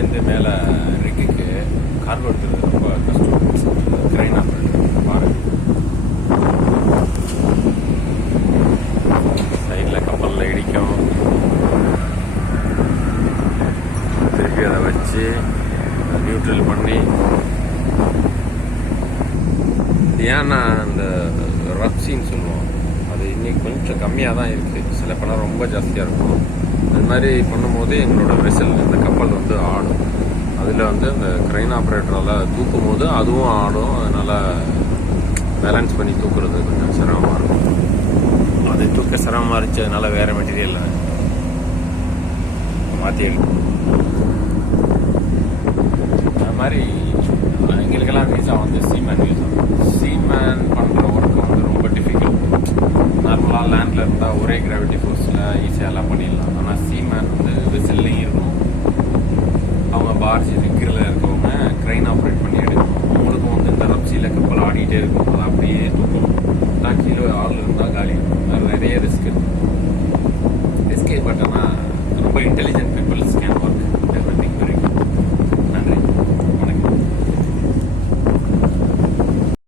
கீழேருந்து மேலே ரிக்குக்கு கார்கோ எடுக்கிறது ரொம்ப கஷ்டம். கிரைன் ஆப்ரேட்டர் பாருங்க. சைடில் கப்பலில் இடிக்கும், திருப்பி அதை வச்சு நியூட்ரல் பண்ணி. ஏன்னா அந்த ரப்சின்னு சொல்லுவோம், அது இன்னைக்கு கொஞ்சம் கம்மியாக தான் இருக்குது. சில பணம் ரொம்ப ஜாஸ்தியாக இருக்கும். அது மாதிரி பண்ணும்போது எங்களோட வெசல் இந்த கப்பல் வந்து ஆடும். அதில் வந்து அந்த கிரைன் ஆப்ரேட்டரால் தூக்கும் போது அதுவும் ஆடும். அதனால் பேலன்ஸ் பண்ணி தூக்குறது கொஞ்சம் சிரமமாக இருக்கும். அது தூக்க சிரமமாக இருந்துச்சு. அதனால் வேறு மெட்டீரியல் மாற்றி எடுக்கும். அது மாதிரி எங்களுக்கெல்லாம் வீசா வந்து சீமேன் வீசா. சீமேன் பண்ணுற ஒர்க்கு வந்து ரொம்ப டிஃபிகல்ட். நார்மலாக லேண்டில் இருந்தால் ஒரே கிராவிட்டி ஃபோர்ஸில் ஈஸியாக எல்லாம் பண்ணிடலாம். ஆனால் சீமேன் வந்து விசில்லையும் இருக்கும். அவங்க பார்ஜ் ரிக்கில் இருக்கவங்க க்ரைன் ஆப்ரேட் பண்ணி எடுக்கணும். அவங்களுக்கும் வந்து இந்த ரப்சியில் கப்பல் ஆடிக்கிட்டே இருக்கும். அதை அப்படியே தூக்கணும். கீழே ஆள் இருந்தால் காலி.